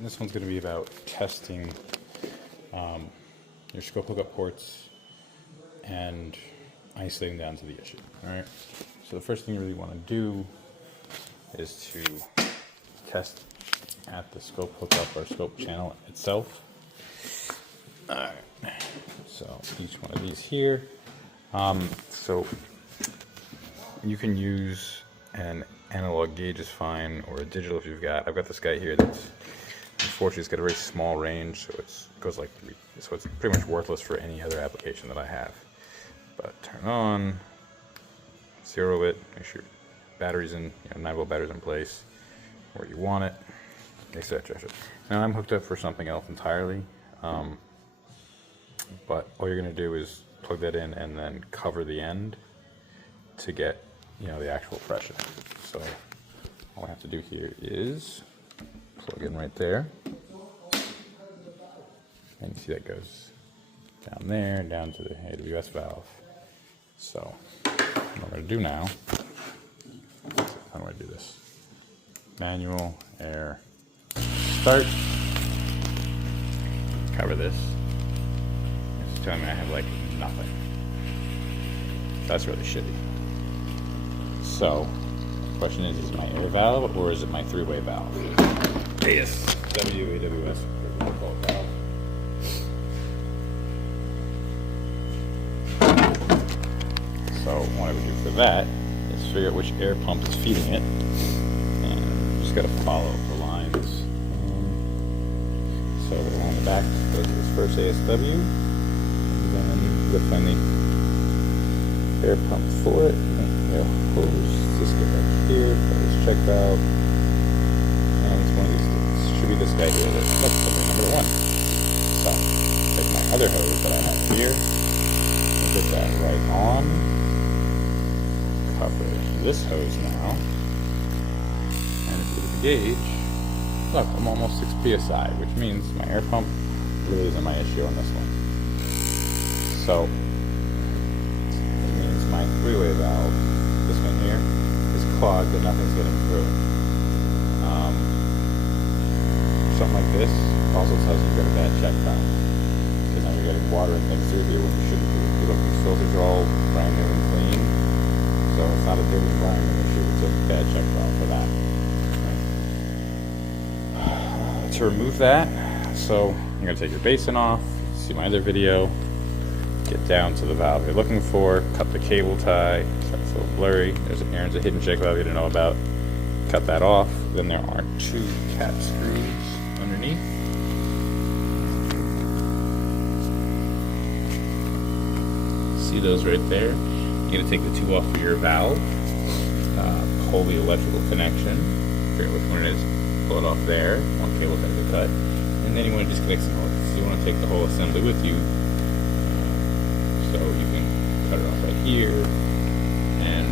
This one's going to be about testing your scope hookup ports and isolating down to the issue. Alright, so the first thing you really want to do is to test at the scope hookup or scope channel itself. Alright, so each one of these here. So you can use an analog gauge is fine, or a digital if you've got. I've got this guy here that's unfortunately it's got a very small range, so it goes like 3, so it's pretty much worthless for any other application that I have. But turn on, zero it, make sure batteries in, 9-volt batteries in place where you want it, etc. Now I'm hooked up for something else entirely, but all you're going to do is plug that in and then cover the end to get the actual pressure. So all I have to do here is plug in right there, and you see that goes down there, down to the AWS valve. So what I'm going to do now, how do I do this? Manual, air, start, cover this. It's telling me I have like nothing. That's really shitty. So the question is it my air valve or is it my 3-way valve? AWS valve. So what I would do for that is figure out which air pump is feeding it. And just gotta follow the lines. So along the back goes to this first ASW, and then the funny air pump for it. Hose, this guy right here, hose check valve, and it's one of these. Should be this guy here. That's number 1. So take my other hose that I have here, and put that right on. Cover this hose now, and if you look at the gauge, look, I'm almost 6 psi, which means my air pump really isn't my issue on this one. So it means my 3-way valve, this one here, is clogged and nothing's getting through it. Something like this also tells you you've got a bad check valve, because now you're getting water and things through here when you shouldn't be. You look, these filters are all brand new and clean, so it's not a dirty environment issue, it's a bad check valve for that. Right. To remove that, so you're going to take your basin off, see my other video, get down to the valve you're looking for, cut the cable tie, so it's a little blurry, there's a hidden check valve you didn't know about, cut that off. Then there are 2 cap screws underneath. See those right there? You're going to take the 2 off of your valve, pull the electrical connection, figure out which one it is, pull it off there, 1 cable tie to cut, and then you want to disconnect some more. So you want to take the whole assembly with you, so you can cut it off right here, and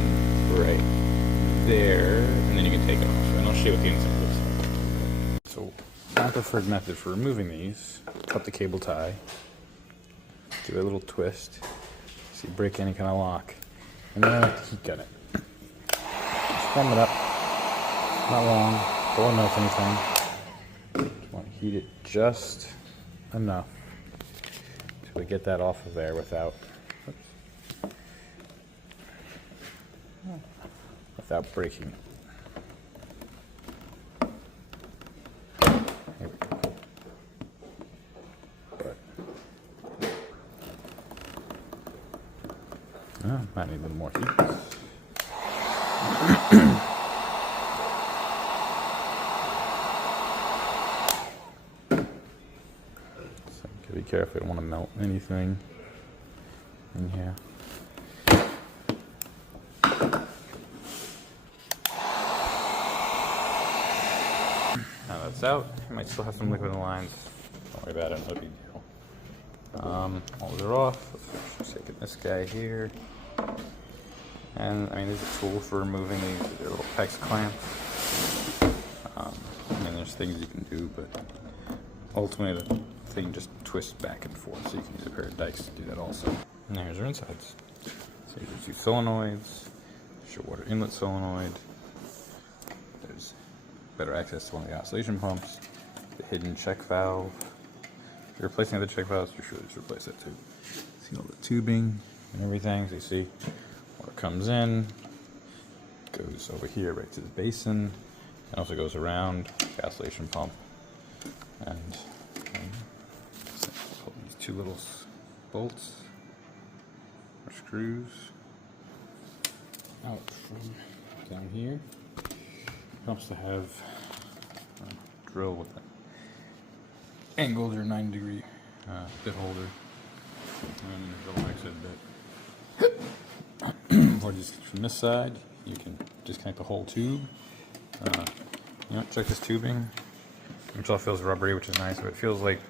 right there, and then you can take it off, and I'll show you what the inside looks like. So my preferred method for removing these, cut the cable tie, give it a little twist, so you break any kind of lock, and then I like to heat gun it. Just warm it up, not long, don't melt anything. Just want to heat it just enough so we get that off of there without breaking it. There we go. But, might need a little more heat. So be careful, you don't want to melt anything in here. Out. You might still have some liquid in the lines. Don't worry about it, no big deal. All those are off. Let's take this guy here. And I mean, there's a tool for removing these. They're little PEX clamps. And then there's things you can do, but ultimately the thing just twists back and forth, so you can use a pair of dikes to do that also. And there's our insides. So there's 2 solenoids. There's your water inlet solenoid. There's better access to one of the oscillation pumps. the hidden check valve. If you're replacing the check valves, you should just replace that too. See all the tubing and everything. So you see water comes in, goes over here right to the basin, and also goes around gasolation pump. And pull these two little bolts or screws out from down here. Helps to have a drill with an angled or 90-degree bit holder, and it'll exit bit. Or just from this side, you can disconnect the whole tube. You know, check this tubing. It all feels rubbery, which is nice. If it feels like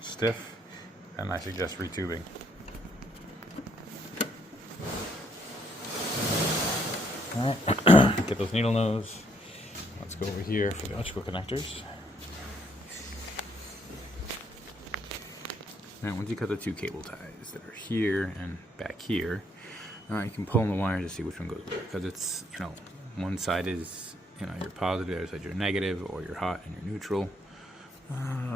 stiff, then I suggest retubing. Alright, get those needle nose. Let's go over here for the electrical connectors. Now, once you cut the two cable ties that are here and back here, you can pull on the wires to see which one goes where. Because it's, you know, one side is, you know, you're positive, the other side you're negative, or you're hot and you're neutral.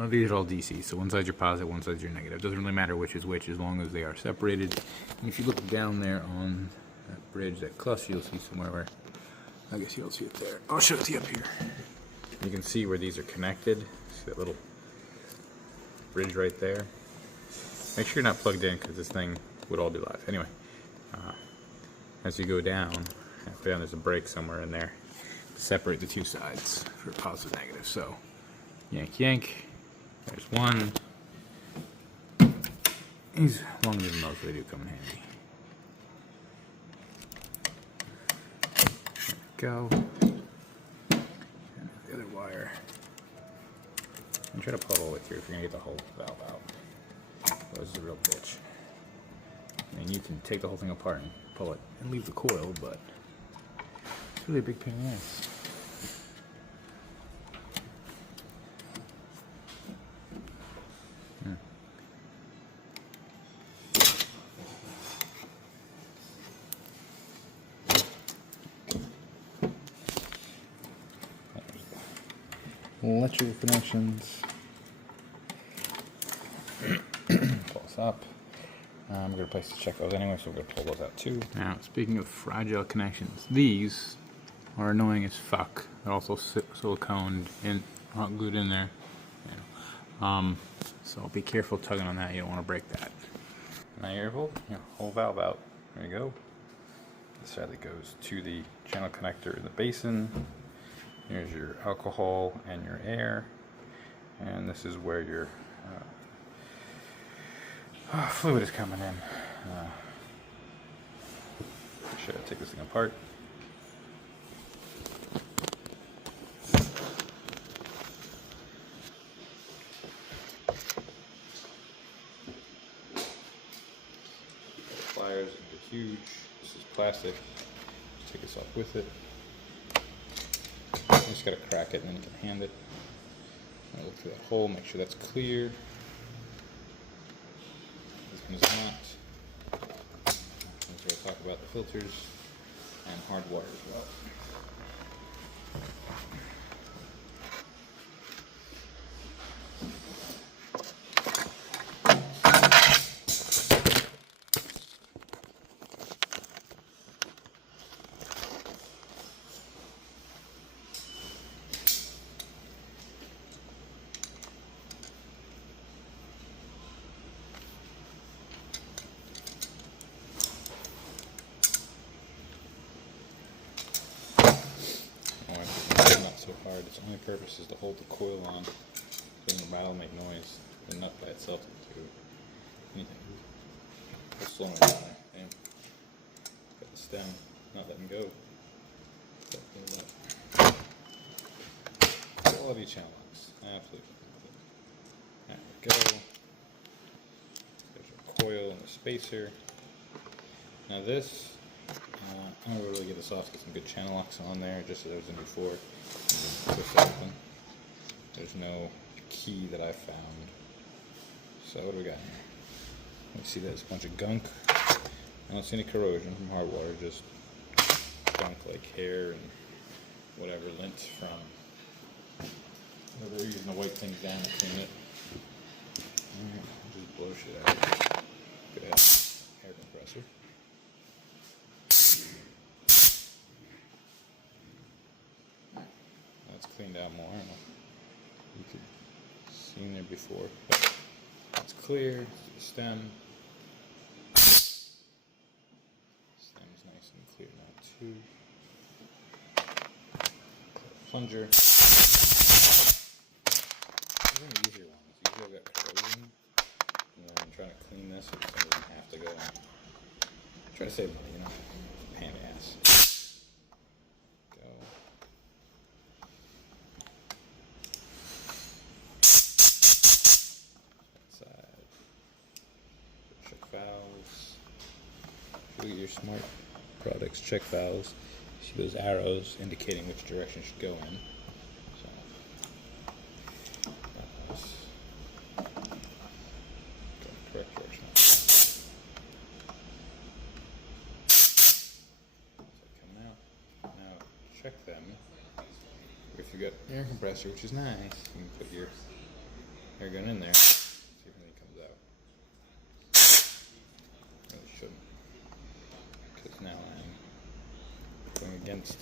These are all DC, so one side you're positive, one side you're negative. It doesn't really matter which is which as long as they are separated. And if you look down there on that bridge, that cluster, you'll see somewhere where, I guess you don't see it there. I'll show it to you up here. You can see where these are connected. See that little bridge right there? Make sure you're not plugged in because this thing would all be live. Anyway, as you go down, halfway down there's a break somewhere in there. Separate the two sides for positive and negative. So, yank, yank. There's one. These longer than those, they do come in handy. There we go. And the other wire. And try to pull it all the way through if you're gonna get the whole valve out. This is a real bitch. I mean, you can take the whole thing apart and pull it and leave the coil, but it's really a big pain in the ass. Electrical connections. Pull this up. I'm going to place to check those anyway, so we're going to pull those out too. Now, speaking of fragile connections, these are annoying as fuck. They're also siliconed and hot glued in there. Yeah. So be careful tugging on that. You don't want to break that. Now your whole valve out. There you go. The side that goes to the channel connector in the basin. Here's your alcohol and your air, and this is where your fluid is coming in. Should I take this thing apart? Pliers are huge. This is plastic. Just take this off with it. You just gotta crack it and then you can hand it. Look through that hole, make sure that's clear. This one's not. That's where I talk about the filters and hard water as well. So hard. Its only purpose is to hold the coil on so the rattle make noise. The nut by itself doesn't do anything. It's slowing it down. Bam. Got the stem, not letting go. Quality channel locks. Absolutely. There we go. There's our coil and the spacer. Now this, I'm going to really get this off, get some good channel locks on there, just as I was in before. Twist everything. There's no key that I found. So what do we got here? You see there's a bunch of gunk. I don't see any corrosion from hard water, just gunk like hair and whatever lint from So they're using to wipe things down and clean it. Just blow shit out. Good air compressor. That's cleaned out more. I don't know. You could see in there before, but it's clear. Stem. Stem's nice and clear now too. Plunger. These are the easier ones. Usually I've got corrosion, and then I'm trying to clean this, so it doesn't have to go. Try to save money, you know. Pain in the ass. Go. Side. Check valves. If you look at your smart products, check valves. See those arrows indicating which direction should go in. So that was go in the correct direction. So come out. Now check them. If you got air compressor, which is nice, you can put your air gun in there. See if anything comes out. Really shouldn't, because now I'm going against.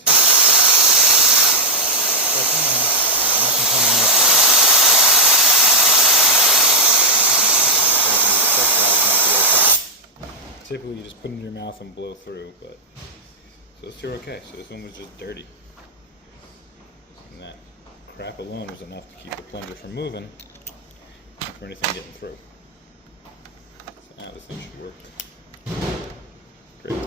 Typically you just put it in your mouth and blow through, but so those two are okay. So this one was just dirty. And that crap alone was enough to keep the plunger from moving and for anything getting through. So now this thing should work great.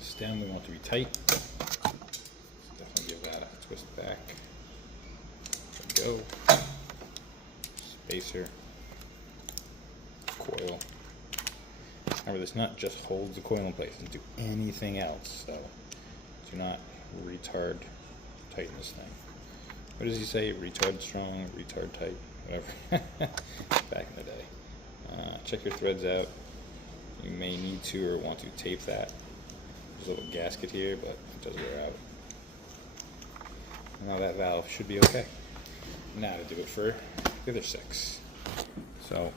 Stem we want to be tight. Definitely give that a twist back. There we go. Spacer. Coil. Remember, this nut just holds the coil in place. It doesn't do anything else, so do not retard tighten this thing. What does he say? Retard strong, retard tight, whatever. Back in the day. Check your threads out. You may need to or want to tape that. There's a little gasket here, but it does wear out. Now that valve should be okay. Now to do it for the other 6. So